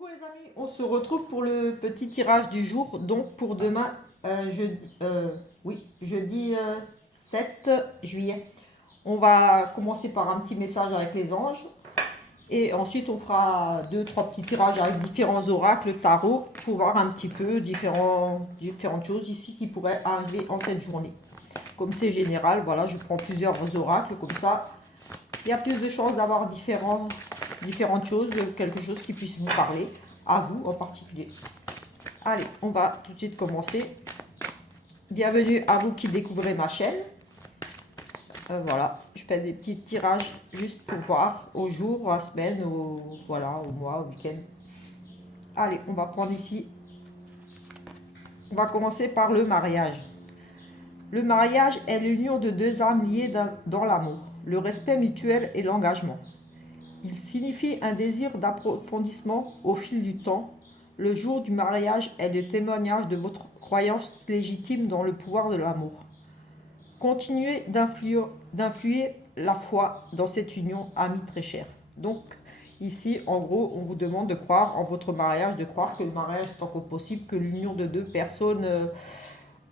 Coucou les amis, on se retrouve pour le petit tirage du jour, donc pour demain, jeudi 7 juillet. On va commencer par un petit message avec les anges et ensuite on fera deux, trois petits tirages avec différents oracles, tarot, pour voir un petit peu différentes choses ici qui pourraient arriver en cette journée. Comme c'est général, voilà, je prends plusieurs oracles, comme ça il y a plus de chances d'avoir différentes choses, quelque chose qui puisse vous parler, à vous en particulier. Allez, on va tout de suite commencer. Bienvenue à vous qui découvrez ma chaîne. Voilà, je fais des petits tirages juste pour voir au jour, à la semaine, voilà, au mois, au week-end. Allez, on va prendre ici. On va commencer par le mariage. Le mariage est l'union de deux âmes liées dans l'amour, le respect mutuel et l'engagement. Il signifie un désir d'approfondissement au fil du temps. Le jour du mariage est le témoignage de votre croyance légitime dans le pouvoir de l'amour. Continuez d'influer la foi dans cette union amie très chère. Donc, ici, en gros, on vous demande de croire en votre mariage, de croire que le mariage est encore possible, que l'union de deux personnes,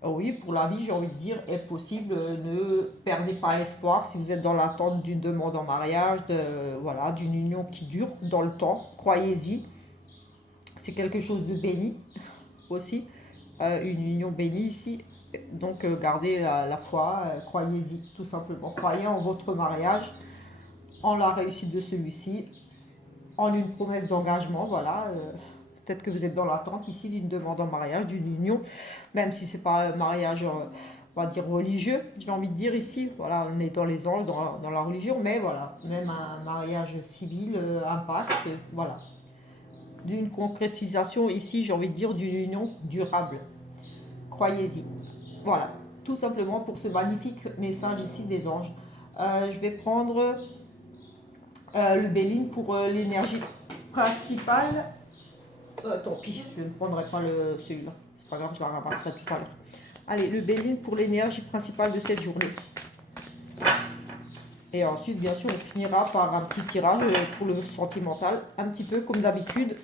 oui, pour la vie, j'ai envie de dire, est possible. Ne perdez pas espoir si vous êtes dans l'attente d'une demande en mariage, voilà, d'une union qui dure dans le temps. Croyez-y. C'est quelque chose de béni aussi. Une union bénie ici. Donc gardez la foi, croyez-y tout simplement. Croyez en votre mariage, en la réussite de celui-ci, en une promesse d'engagement, voilà. Peut-être que vous êtes dans l'attente ici d'une demande en mariage, d'une union, même si c'est pas un mariage, on va dire religieux, j'ai envie de dire ici. Voilà, on est dans les anges, dans la religion, mais voilà, même un mariage civil, un pacte, voilà. D'une concrétisation ici, j'ai envie de dire d'une union durable. Croyez-y. Voilà, tout simplement pour ce magnifique message ici des anges. Je vais prendre le Béline pour l'énergie principale. Tant pis, je ne prendrai pas celui-là. C'est pas grave, je la ramasserai tout à l'heure. Allez, le Béline pour l'énergie principale de cette journée. Et ensuite, bien sûr, on finira par un petit tirage pour le sentimental. Un petit peu comme d'habitude.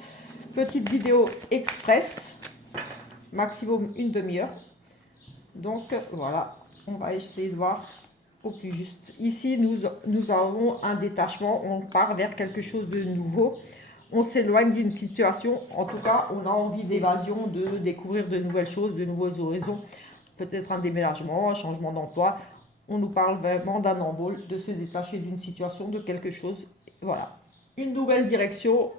Petite vidéo express. Maximum une demi-heure. Donc, voilà. On va essayer de voir au plus juste. Ici, nous avons un détachement. On part vers quelque chose de nouveau. On s'éloigne d'une situation, en tout cas, on a envie d'évasion, de découvrir de nouvelles choses, de nouveaux horizons, peut-être un déménagement, un changement d'emploi. On nous parle vraiment d'un envol, de se détacher d'une situation, de quelque chose. Voilà, une nouvelle direction,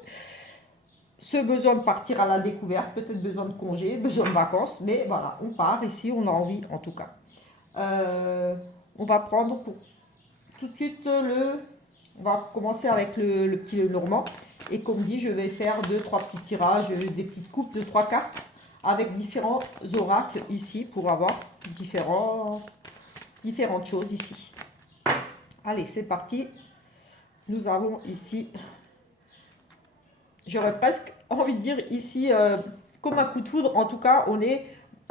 ce besoin de partir à la découverte, peut-être besoin de congé, besoin de vacances, mais voilà, on part ici, on a envie en tout cas. On va prendre pour tout de suite on va commencer avec le petit Normand. Et comme dit, je vais faire deux, trois petits tirages, des petites coupes de trois cartes avec différents oracles ici pour avoir différentes choses ici. Allez, c'est parti. Nous avons ici, j'aurais presque envie de dire ici, comme un coup de foudre. En tout cas, on est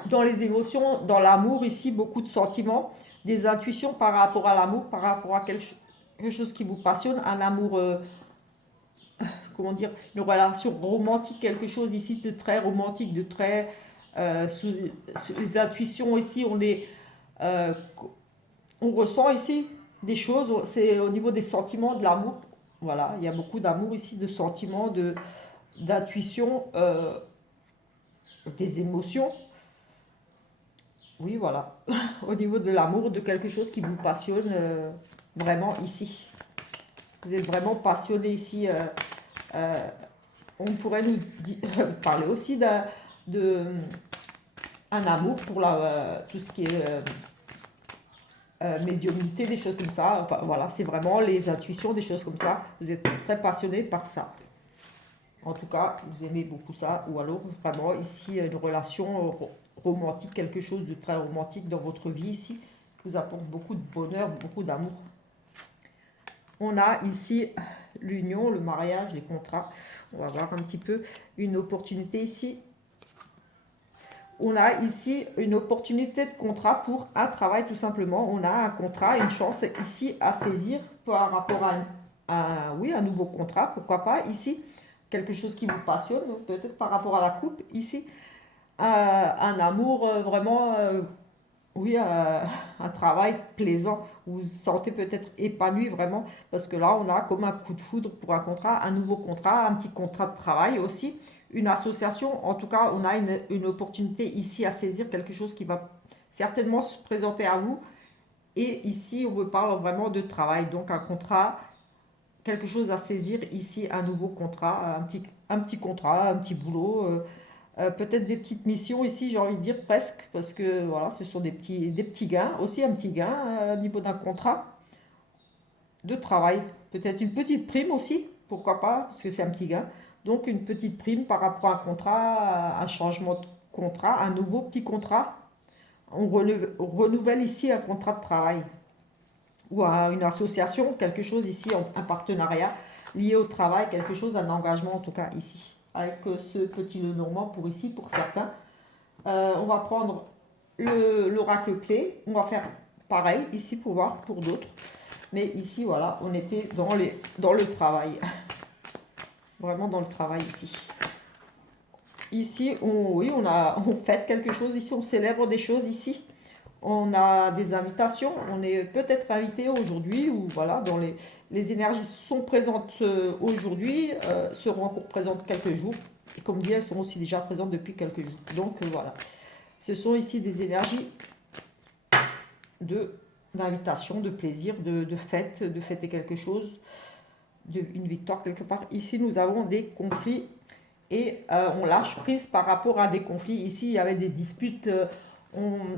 dans les émotions, dans l'amour ici, beaucoup de sentiments, des intuitions par rapport à l'amour, par rapport à quelque chose qui vous passionne, un amour, comment dire, une relation romantique, quelque chose ici de très romantique, de très sous les intuitions ici, euh, on ressent ici des choses, c'est au niveau des sentiments, de l'amour. Voilà, il y a beaucoup d'amour ici, de sentiments, d'intuition, des émotions. Oui, voilà. Au niveau de l'amour, de quelque chose qui vous passionne vraiment ici. Vous êtes vraiment passionné ici. On pourrait nous parler aussi de un amour pour tout ce qui est médiumnité, des choses comme ça. Enfin, voilà, c'est vraiment les intuitions, des choses comme ça. Vous êtes très passionné par ça. En tout cas, vous aimez beaucoup ça. Ou alors, vraiment, ici, une relation romantique, quelque chose de très romantique dans votre vie ici, vous apporte beaucoup de bonheur, beaucoup d'amour. On a ici l'union, le mariage, les contrats. On va voir un petit peu une opportunité ici. On a ici une opportunité de contrat pour un travail tout simplement. On a un contrat, une chance ici à saisir par rapport à oui, un nouveau contrat, pourquoi pas ici. quelque chose qui vous passionne, peut-être par rapport à la coupe ici. Un amour vraiment, oui, un travail plaisant. Vous vous sentez peut-être épanoui vraiment, parce que là, on a comme un coup de foudre pour un contrat, un nouveau contrat, un petit contrat de travail aussi, une association. En tout cas, on a une opportunité ici à saisir quelque chose qui va certainement se présenter à vous. Et ici, on me parle vraiment de travail, donc un contrat, quelque chose à saisir ici, un nouveau contrat, un petit contrat, un petit boulot. Peut-être des petites missions ici, j'ai envie de dire presque, parce que voilà, ce sont des petits gains, aussi un petit gain au niveau d'un contrat de travail. Peut-être une petite prime aussi, pourquoi pas, parce que c'est un petit gain. Donc une petite prime par rapport à un contrat, un changement de contrat, un nouveau petit contrat. On renouvelle ici un contrat de travail ou à une association, quelque chose ici, un partenariat lié au travail, quelque chose, un engagement en tout cas ici, avec ce petit Lenormand pour ici, pour certains. On va prendre l'oracle clé, on va faire pareil ici pour voir pour d'autres. Mais ici, voilà, on était dans le travail, vraiment dans le travail ici. Ici, oui, on fête quelque chose ici, on célèbre des choses ici. On a des invitations, on est peut-être invité aujourd'hui, ou voilà, les énergies sont présentes aujourd'hui, seront encore présentes quelques jours. Et comme dit, elles sont aussi déjà présentes depuis quelques jours. Donc voilà, ce sont ici des énergies d'invitation, de plaisir, de fête, de fêter quelque chose, une victoire quelque part. Ici, nous avons des conflits et on lâche prise par rapport à des conflits. Ici, il y avait des disputes.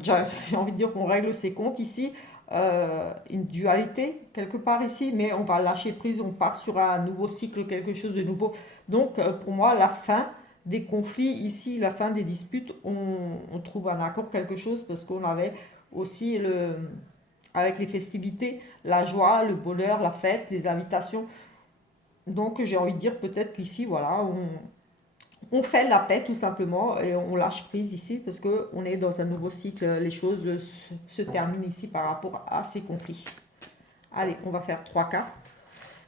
J'ai envie de dire qu'on règle ses comptes ici. Une dualité quelque part ici, mais on va lâcher prise, on part sur un nouveau cycle, quelque chose de nouveau. Donc pour moi, la fin des conflits ici, la fin des disputes, on trouve un accord, quelque chose, parce qu'on avait aussi avec les festivités, la joie, le bonheur, la fête, les invitations. Donc j'ai envie de dire peut-être qu'ici, voilà, on fait la paix tout simplement et on lâche prise ici parce qu'on est dans un nouveau cycle. Les choses se terminent ici par rapport à ces conflits. Allez, on va faire 3 cartes.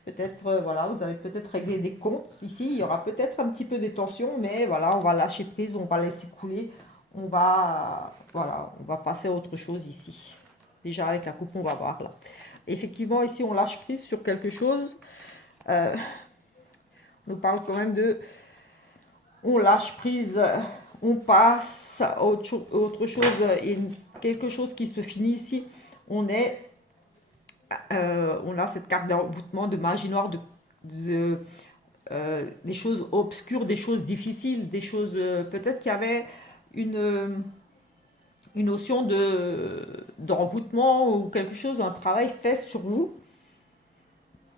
Peut-être, voilà, vous allez peut-être régler des comptes ici. Il y aura peut-être un petit peu de tension, mais voilà, on va lâcher prise, on va laisser couler. Voilà, on va passer à autre chose ici. Déjà avec la coupe, on va voir là. Effectivement, ici, on lâche prise sur quelque chose. On nous parle quand même de on lâche prise, on passe à autre chose, et quelque chose qui se finit ici. On a cette carte d'envoûtement, de magie noire, des choses obscures, des choses difficiles, des choses peut-être qu'il y avait une notion d'envoûtement ou quelque chose, un travail fait sur vous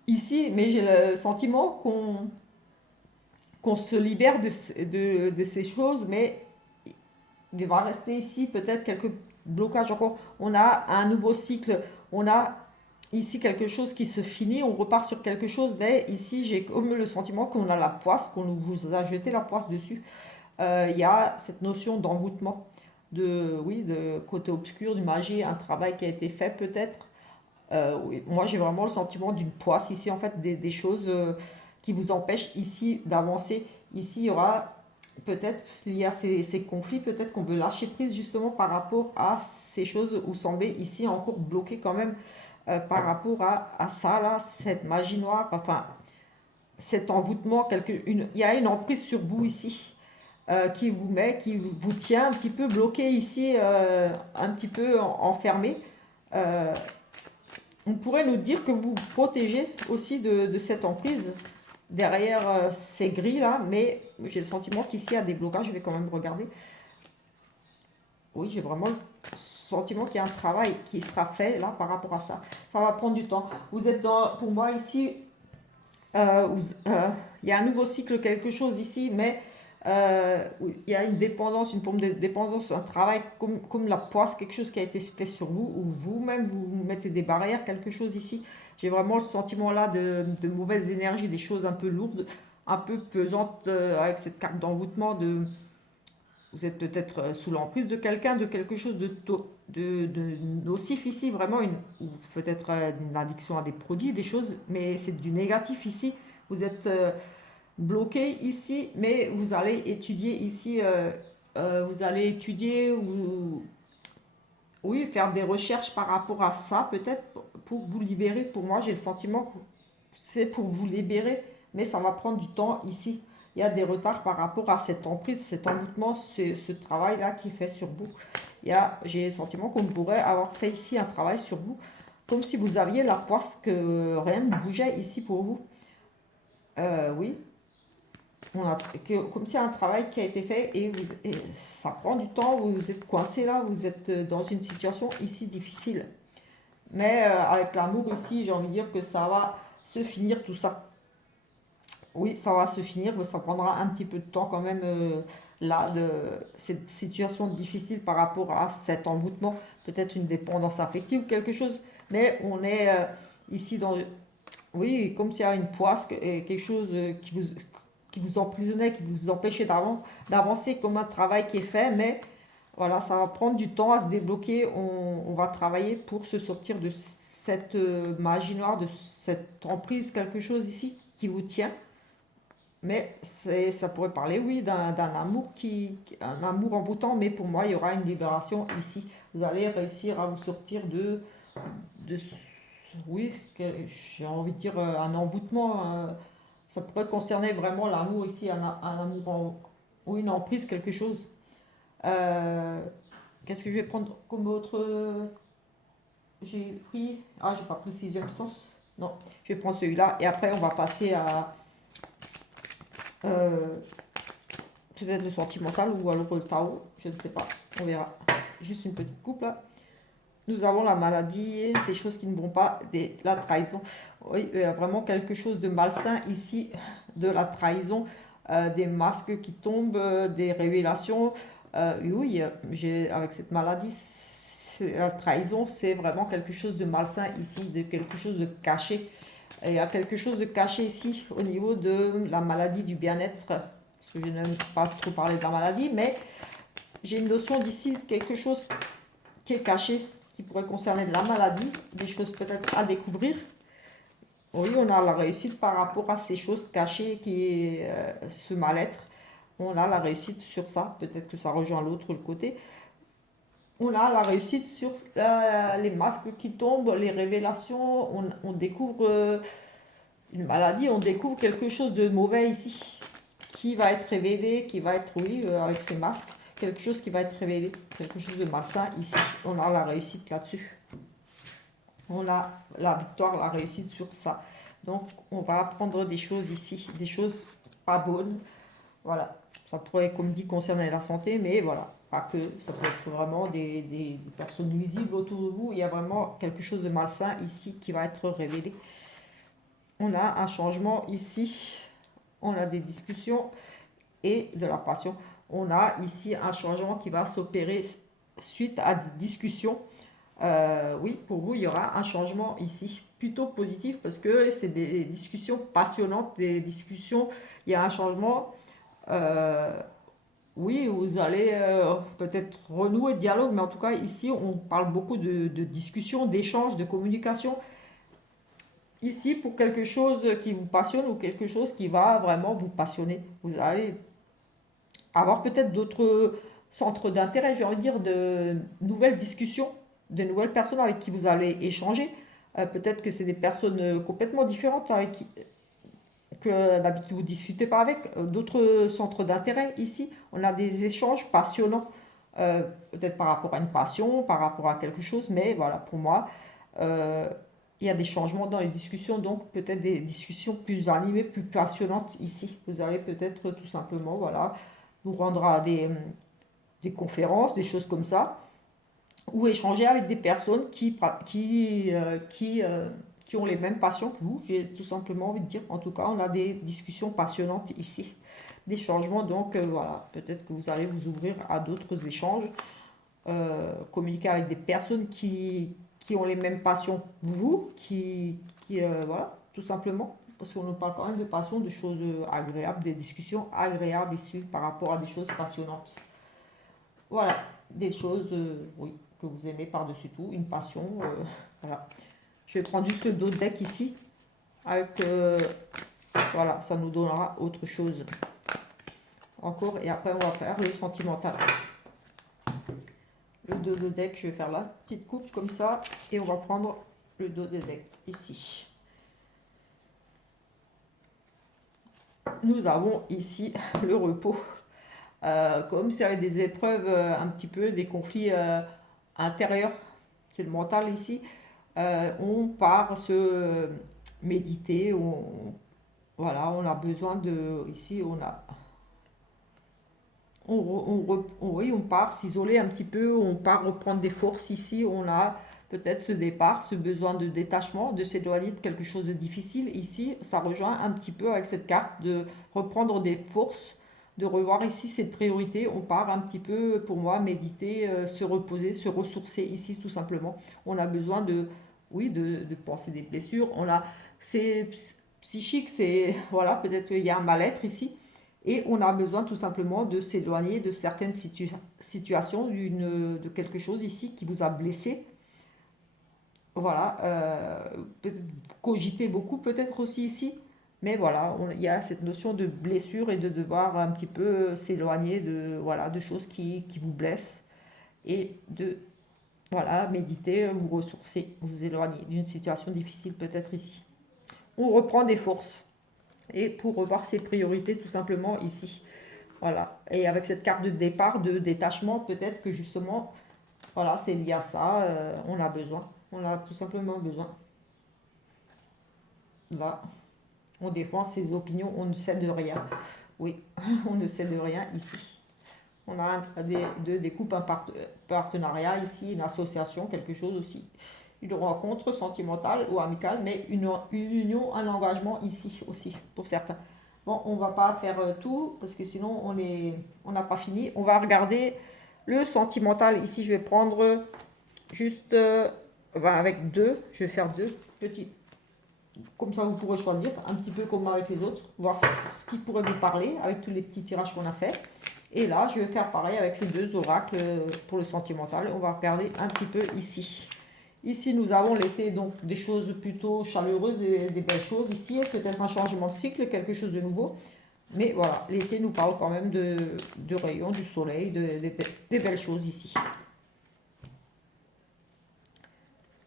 ici, mais j'ai le sentiment qu'on se libère de ces choses, mais il va rester ici peut-être quelques blocages encore. On a un nouveau cycle, on a ici quelque chose qui se finit, on repart sur quelque chose, mais ici j'ai comme le sentiment qu'on a la poisse, qu'on vous a jeté la poisse dessus. Il y a cette notion d'envoûtement, oui, de côté obscur, du magie, un travail qui a été fait peut-être. Oui, moi j'ai vraiment le sentiment d'une poisse ici, en fait, des choses qui vous empêchent ici d'avancer. Ici, il y aura peut-être, il y a ces conflits, peut-être qu'on veut lâcher prise justement par rapport à ces choses où semblez ici encore bloqué quand même par rapport à ça là, cette magie noire, enfin cet envoûtement, il y a une emprise sur vous ici qui vous tient un petit peu bloqué ici, un petit peu enfermé. Euh, on pourrait nous dire que vous protégez aussi de cette emprise derrière ces grilles là, mais j'ai le sentiment qu'ici il y a des blocages. Je vais quand même regarder. Oui, j'ai vraiment le sentiment qu'il y a un travail qui sera fait là par rapport à ça. Ça va prendre du temps. Vous êtes pour moi ici, il y a un nouveau cycle, quelque chose ici, mais oui, il y a une dépendance, une forme de dépendance, un travail comme la poisse, quelque chose qui a été fait sur vous, ou vous-même vous mettez des barrières, quelque chose ici. J'ai vraiment le sentiment là de mauvaise énergie, des choses un peu lourdes, un peu pesantes avec cette carte d'envoûtement. Vous êtes peut-être sous l'emprise de quelqu'un, de quelque chose de nocif ici, vraiment, ou peut-être une addiction à des produits, des choses, mais c'est du négatif ici. Vous êtes bloqué ici, mais vous allez étudier ici, vous allez étudier ou oui, faire des recherches par rapport à ça, peut-être pour vous libérer. Pour moi, j'ai le sentiment que c'est pour vous libérer, mais ça va prendre du temps ici. Il y a des retards par rapport à cette emprise, cet envoûtement, ce travail-là qui est fait sur vous. J'ai le sentiment qu'on pourrait avoir fait ici un travail sur vous, comme si vous aviez la poisse que rien ne bougeait ici pour vous. Oui, comme s'il y a un travail qui a été fait et ça prend du temps, vous êtes coincé là, vous êtes dans une situation ici difficile. Mais avec l'amour ici, j'ai envie de dire que ça va se finir tout ça. Oui, ça va se finir, mais ça prendra un petit peu de temps quand même là, de cette situation difficile par rapport à cet envoûtement, peut-être une dépendance affective ou quelque chose. Mais on est ici dans, oui, comme s'il y a une poisse, quelque chose qui vous emprisonnait, qui vous empêchait d'avancer comme un travail qui est fait, mais voilà, ça va prendre du temps à se débloquer. On va travailler pour se sortir de cette magie noire, de cette emprise, quelque chose ici qui vous tient. Mais ça pourrait parler, oui, d'un amour un amour envoûtant, mais pour moi, il y aura une libération ici. Vous allez réussir à vous sortir de oui, j'ai envie de dire un envoûtement. Ça pourrait concerner vraiment l'amour ici, un amour ou une emprise, quelque chose. Euh, Qu'est-ce que je vais prendre comme autre? J'ai pris. Ah, j'ai pas pris le sixième sens. Non, je vais prendre celui-là et après on va passer à euh, peut-être le sentimental ou alors le Tao. Je ne sais pas. On verra. Juste une petite coupe là. Nous avons la maladie, des choses qui ne vont pas, la trahison. Oui, il y a vraiment quelque chose de malsain ici, de la trahison, des masques qui tombent, des révélations. Oui, avec cette maladie, la trahison, c'est vraiment quelque chose de malsain ici, de quelque chose de caché. Et il y a quelque chose de caché ici au niveau de la maladie du bien-être, parce que je n'aime pas trop parler de la maladie, mais j'ai une notion d'ici, quelque chose qui est caché, qui pourrait concerner de la maladie, des choses peut-être à découvrir. Oui, on a la réussite par rapport à ces choses cachées qui est ce mal-être. On a la réussite sur ça, peut-être que ça rejoint l'autre côté. On a la réussite sur les masques qui tombent, les révélations. On découvre une maladie, on découvre quelque chose de mauvais ici, qui va être révélé, qui va être, oui, avec ces masques, quelque chose qui va être révélé, quelque chose de malsain ici. On a la réussite là-dessus. On a la victoire, la réussite sur ça. Donc, on va apprendre des choses ici, des choses pas bonnes. Voilà. Ça pourrait, comme dit, concerner la santé, mais voilà, pas que. Ça peut être vraiment des personnes nuisibles autour de vous. Il y a vraiment quelque chose de malsain ici qui va être révélé. On a un changement ici. On a des discussions et de la passion. On a ici un changement qui va s'opérer suite à des discussions. Oui, pour vous, il y aura un changement ici, plutôt positif, parce que c'est des discussions passionnantes, des discussions, il y a un changement. Euh, oui, vous allez peut-être renouer le dialogue, mais en tout cas, ici, on parle beaucoup de discussions, d'échanges, de communication. Ici, pour quelque chose qui vous passionne ou quelque chose qui va vraiment vous passionner, vous allez avoir peut-être d'autres centres d'intérêt, j'ai envie de dire, de nouvelles discussions, de nouvelles personnes avec qui vous allez échanger. Peut-être que c'est des personnes complètement différentes avec qui que d'habitude vous ne discutez pas avec. D'autres centres d'intérêt ici, on a des échanges passionnants, peut-être par rapport à une passion, par rapport à quelque chose, mais voilà, pour moi, euh, il y a des changements dans les discussions, donc peut-être des discussions plus animées, plus passionnantes ici. Vous allez peut-être tout simplement, voilà, vous rendre à des conférences, des choses comme ça, ou échanger avec des personnes qui ont les mêmes passions que vous. J'ai tout simplement envie de dire, en tout cas, on a des discussions passionnantes ici, des changements, donc voilà, peut-être que vous allez vous ouvrir à d'autres échanges, communiquer avec des personnes qui ont les mêmes passions que vous, voilà, tout simplement. Parce qu'on nous parle quand même de passion, de choses agréables, des discussions agréables ici par rapport à des choses passionnantes. Voilà, des choses, oui, que vous aimez par-dessus tout, une passion. Voilà. Je vais prendre juste le dos de deck ici, avec Voilà, ça nous donnera autre chose. Encore, et après on va faire le sentimental. Le dos de deck, je vais faire la petite coupe comme ça, et on va prendre le dos de deck ici. Nous avons ici le repos. Comme c'est avec des épreuves, un petit peu, des conflits intérieurs, c'est le mental ici, on part se méditer, voilà, on a besoin de, ici on a, oui, on part s'isoler un petit peu, on part reprendre des forces ici, on a peut-être ce départ, ce besoin de détachement, de s'éloigner de quelque chose de difficile. Ici, ça rejoint un petit peu avec cette carte de reprendre des forces, de revoir ici cette priorité. On part un petit peu, pour moi, méditer, se reposer, se ressourcer ici tout simplement. On a besoin de, oui, de penser des blessures. On a, c'est psychique, c'est, voilà, peut-être qu'il y a un mal-être ici. Et on a besoin tout simplement de s'éloigner de certaines situations, de quelque chose ici qui vous a blessé. Voilà, cogiter beaucoup peut-être aussi ici. Mais voilà, il y a cette notion de blessure et de devoir un petit peu s'éloigner de, voilà, de choses qui vous blessent. Et de, voilà, méditer, vous ressourcer, vous éloigner d'une situation difficile peut-être ici. On reprend des forces. Et pour revoir ses priorités tout simplement ici. Voilà. Et avec cette carte de départ, de détachement, peut-être que justement, voilà, c'est lié à ça. On a besoin. On a tout simplement besoin. Là, on défend ses opinions. On ne sait de rien. Oui, on ne sait de rien ici. On a des coupes, un partenariat ici, une association, quelque chose aussi. Une rencontre sentimentale ou amicale, mais une union, un engagement ici aussi, pour certains. Bon, on va pas faire tout, parce que sinon on n'a pas fini. On va regarder le sentimental. Ici, je vais prendre juste, avec deux, je vais faire deux petits. Comme ça, vous pourrez choisir, un petit peu comme avec les autres, voir ce qui pourrait vous parler avec tous les petits tirages qu'on a fait. Et là, je vais faire pareil avec ces deux oracles pour le sentimental. On va regarder un petit peu ici. Ici, nous avons l'été, donc des choses plutôt chaleureuses, des belles choses. Ici, peut-être un changement de cycle, quelque chose de nouveau. Mais voilà, l'été nous parle quand même de rayons, du soleil, des belles choses ici.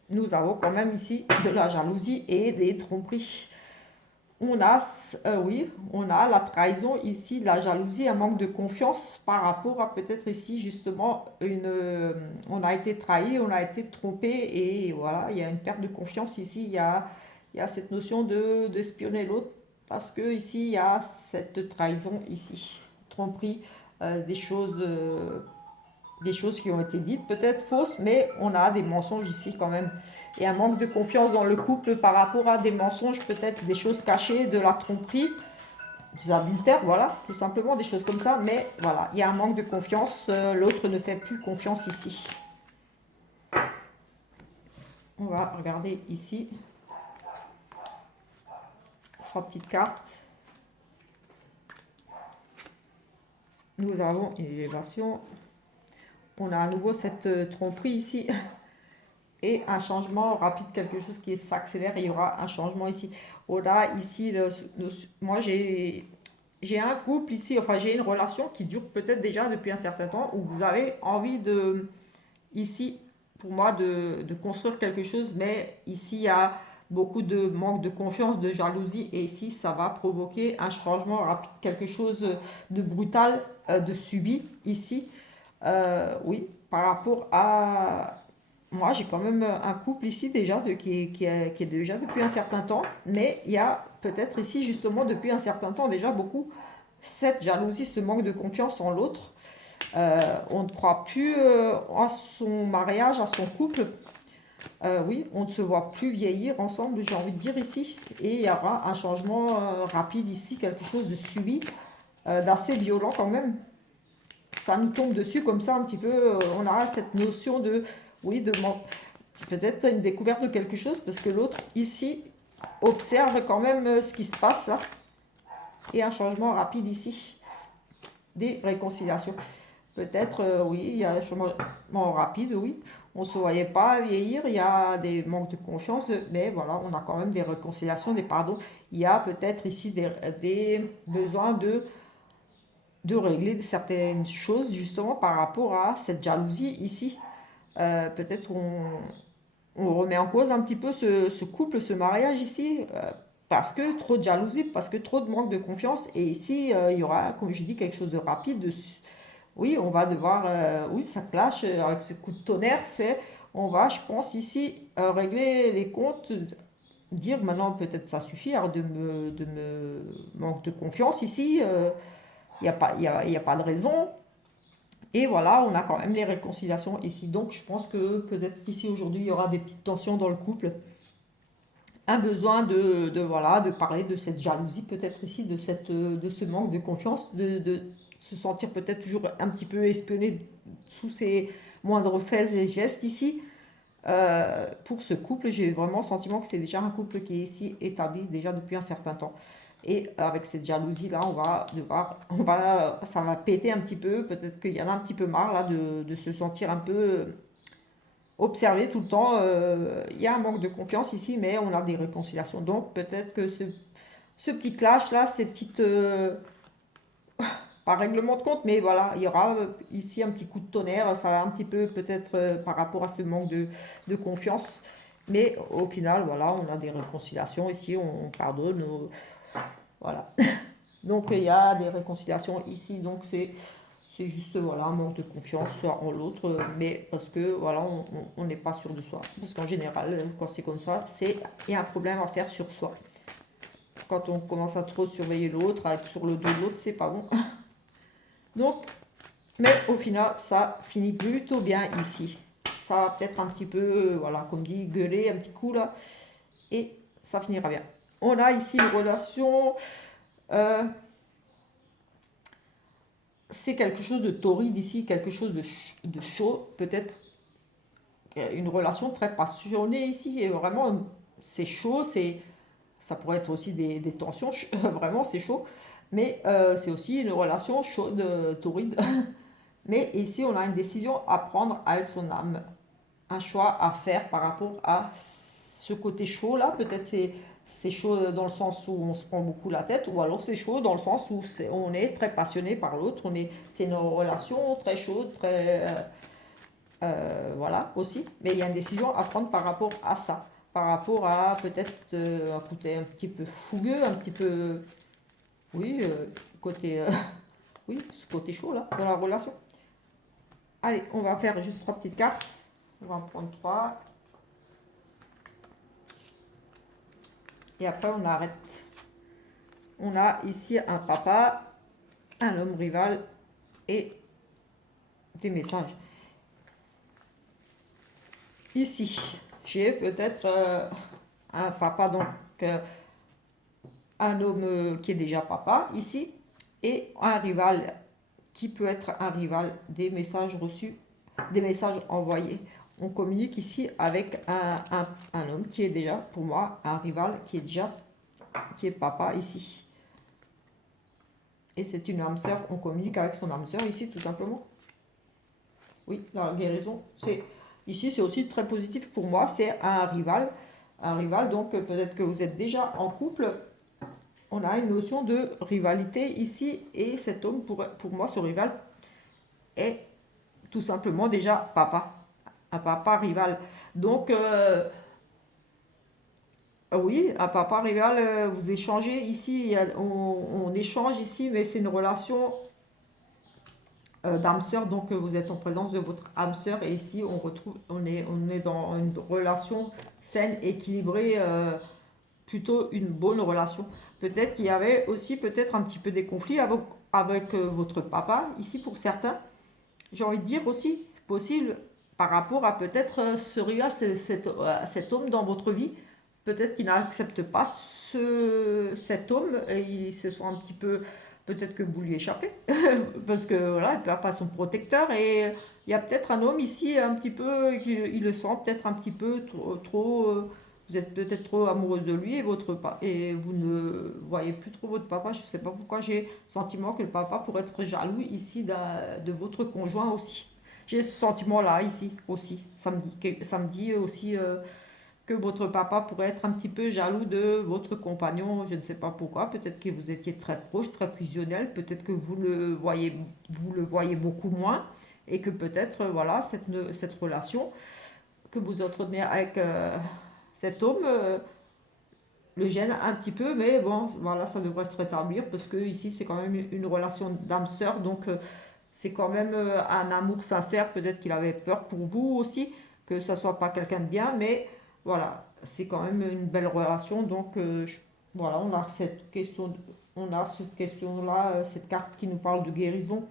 Nous avons quand même ici de la jalousie et des tromperies. On a, oui, on a la trahison ici, la jalousie, un manque de confiance par rapport à peut-être ici justement on a été trahi, on a été trompé et voilà, il y a une perte de confiance ici, il y a cette notion d'espionner l'autre parce que ici il y a cette trahison ici, tromperie, des choses qui ont été dites, peut-être fausses, mais on a des mensonges ici quand même. Et un manque de confiance dans le couple par rapport à des mensonges, peut-être des choses cachées, de la tromperie, des adultères, voilà, tout simplement, des choses comme ça. Mais voilà, il y a un manque de confiance, l'autre ne fait plus confiance ici. On va regarder ici. 3 petites cartes. Nous avons une élévation. On a à nouveau cette tromperie ici. Et un changement rapide, quelque chose qui s'accélère, il y aura un changement ici. On a ici, moi j'ai un couple ici, enfin j'ai une relation qui dure peut-être déjà depuis un certain temps, où vous avez envie de, ici, pour moi, de construire quelque chose, mais ici il y a beaucoup de manque de confiance, de jalousie, et ici ça va provoquer un changement rapide, quelque chose de brutal, de subi ici. Oui, par rapport à moi, j'ai quand même un couple ici déjà qui est déjà depuis un certain temps, mais il y a peut-être ici justement depuis un certain temps déjà beaucoup cette jalousie, ce manque de confiance en l'autre. On ne croit plus à son mariage, à son couple. Oui, on ne se voit plus vieillir ensemble, j'ai envie de dire ici. Et il y aura un changement rapide ici, quelque chose de subi, d'assez violent quand même. Ça nous tombe dessus comme ça un petit peu. On a cette notion de, oui, peut-être une découverte de quelque chose parce que l'autre ici observe quand même ce qui se passe là et un changement rapide ici, des réconciliations. Peut-être, oui, il y a un changement rapide, oui. On ne se voyait pas vieillir, il y a des manques de confiance, mais voilà, on a quand même des réconciliations, des pardons. Il y a peut-être ici des besoins de régler certaines choses justement par rapport à cette jalousie ici. Peut-être on remet en cause un petit peu ce couple, ce mariage ici, parce que trop de jalousie, parce que trop de manque de confiance. Et ici, il y aura, comme je dis, quelque chose de rapide. Oui, on va devoir, oui, ça clash avec ce coup de tonnerre. On va, je pense, ici, régler les comptes, dire maintenant peut-être ça suffit, alors de me manque de confiance ici. Il n'y a pas, y a pas de raison. Et voilà, on a quand même les réconciliations ici. Donc, je pense que peut-être qu'ici, aujourd'hui, il y aura des petites tensions dans le couple. Un besoin voilà, de parler de cette jalousie, peut-être ici, de ce manque de confiance, de se sentir peut-être toujours un petit peu espionné sous ses moindres faits et gestes ici. Pour ce couple, j'ai vraiment le sentiment que c'est déjà un couple qui est ici établi déjà depuis un certain temps. Et avec cette jalousie-là, ça va péter un petit peu. Peut-être qu'il y en a un petit peu marre là de se sentir un peu observé tout le temps. Il y a un manque de confiance ici, mais on a des réconciliations. Donc peut-être que ce petit clash-là, ces petites... pas règlement de compte, mais voilà, il y aura ici un petit coup de tonnerre. Ça va un petit peu peut-être par rapport à ce manque de confiance. Mais au final, voilà, on a des réconciliations ici, on pardonne. Voilà. Donc il y a des réconciliations ici, donc c'est juste voilà, un manque de confiance en l'autre, mais parce que voilà, on n'est pas sûr de soi. Parce qu'en général, quand c'est comme ça, il y a un problème à faire sur soi. Quand on commence à trop surveiller l'autre, à être sur le dos de l'autre, c'est pas bon. Donc, mais au final, ça finit plutôt bien ici. Ça va peut-être un petit peu, voilà, comme dit, gueuler un petit coup là, et ça finira bien. On a ici une relation. euh, c'est quelque chose de torride ici, quelque chose de chaud, peut-être une relation très passionnée ici, et vraiment c'est chaud, ça pourrait être aussi des tensions, vraiment c'est chaud, mais c'est aussi une relation chaude, torride. Mais ici on a une décision à prendre avec son âme, un choix à faire par rapport à ce côté chaud là, peut-être c'est chaud dans le sens où on se prend beaucoup la tête, ou alors c'est chaud dans le sens où on est très passionné par l'autre, c'est une relation très chaude, très voilà aussi. Mais il y a une décision à prendre par rapport à ça, par rapport à peut-être un côté un petit peu fougueux, un petit peu, oui, côté, oui, ce côté chaud là dans la relation. Allez, on va faire juste 3 petites cartes. On va en prendre 3. Et après, on arrête. On a ici un papa, un homme rival et des messages. Ici, j'ai peut-être un papa, donc un homme qui est déjà papa ici, et un rival qui peut être un rival, des messages reçus, des messages envoyés. On communique ici avec un homme qui est déjà, pour moi, un rival qui est papa ici. Et c'est une âme sœur, on communique avec son âme sœur ici, tout simplement. Oui, la guérison, ici c'est aussi très positif pour moi, c'est un rival. Un rival, donc peut-être que vous êtes déjà en couple. On a une notion de rivalité ici, et cet homme, pour moi, ce rival est tout simplement déjà papa. Un papa rival. Donc, oui, un papa rival, vous échangez ici, on échange ici, mais c'est une relation d'âme sœur, donc vous êtes en présence de votre âme sœur, et ici on est dans une relation saine, équilibrée, plutôt une bonne relation. Peut-être qu'il y avait aussi peut-être un petit peu des conflits avec votre papa, ici pour certains. J'ai envie de dire aussi, possible, par rapport à peut-être ce rival, cet homme dans votre vie, peut-être qu'il n'accepte pas cet homme, et il se sent un petit peu, peut-être que vous lui échappez, parce que voilà, il perd pas son protecteur, et il y a peut-être un homme ici, un petit peu, il le sent peut-être un petit peu trop, Vous êtes peut-être trop amoureuse de lui et vous ne voyez plus trop votre papa. Je ne sais pas pourquoi j'ai le sentiment que le papa pourrait être jaloux ici de votre conjoint aussi. J'ai ce sentiment-là ici aussi. Ça me dit aussi que votre papa pourrait être un petit peu jaloux de votre compagnon. Je ne sais pas pourquoi. Peut-être que vous étiez très proche, très fusionnel. Peut-être que vous le voyez beaucoup moins. Et que peut-être, voilà, cette relation que vous entretenez avec cet homme le gêne un petit peu, mais bon, voilà, ça devrait se rétablir parce que ici c'est quand même une relation d'âme-sœur, donc c'est quand même un amour sincère. Peut-être qu'il avait peur pour vous aussi, que ça soit pas quelqu'un de bien, mais voilà, c'est quand même une belle relation, donc voilà, on a cette question-là, cette carte qui nous parle de guérison,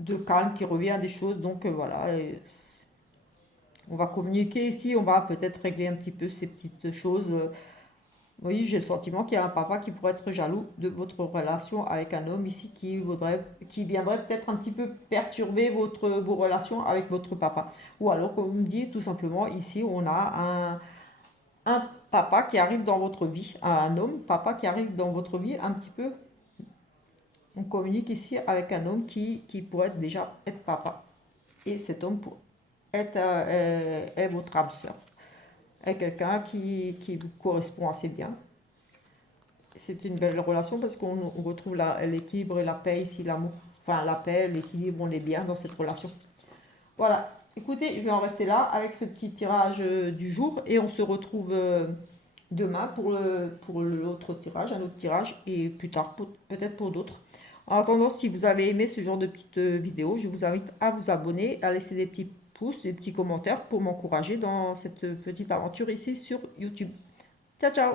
de calme qui revient des choses, donc voilà. On va communiquer ici, on va peut-être régler un petit peu ces petites choses. Oui, j'ai le sentiment qu'il y a un papa qui pourrait être jaloux de votre relation avec un homme ici qui viendrait peut-être un petit peu perturber vos relations avec votre papa. Ou alors, comme on me dit, tout simplement, ici, on a un papa qui arrive dans votre vie, un homme, papa qui arrive dans votre vie un petit peu. On communique ici avec un homme qui pourrait déjà être papa. Et cet homme est votre âme sœur. Est quelqu'un qui vous correspond assez bien. C'est une belle relation parce qu'on retrouve l'équilibre et la paix ici, l'amour. Enfin, la paix, l'équilibre, on est bien dans cette relation. Voilà. Écoutez, je vais en rester là avec ce petit tirage du jour et on se retrouve demain pour l'autre tirage, un autre tirage et plus tard peut-être pour d'autres. En attendant, si vous avez aimé ce genre de petites vidéos, je vous invite à vous abonner, à laisser des petits pouces, des petits commentaires pour m'encourager dans cette petite aventure ici sur YouTube. Ciao, ciao!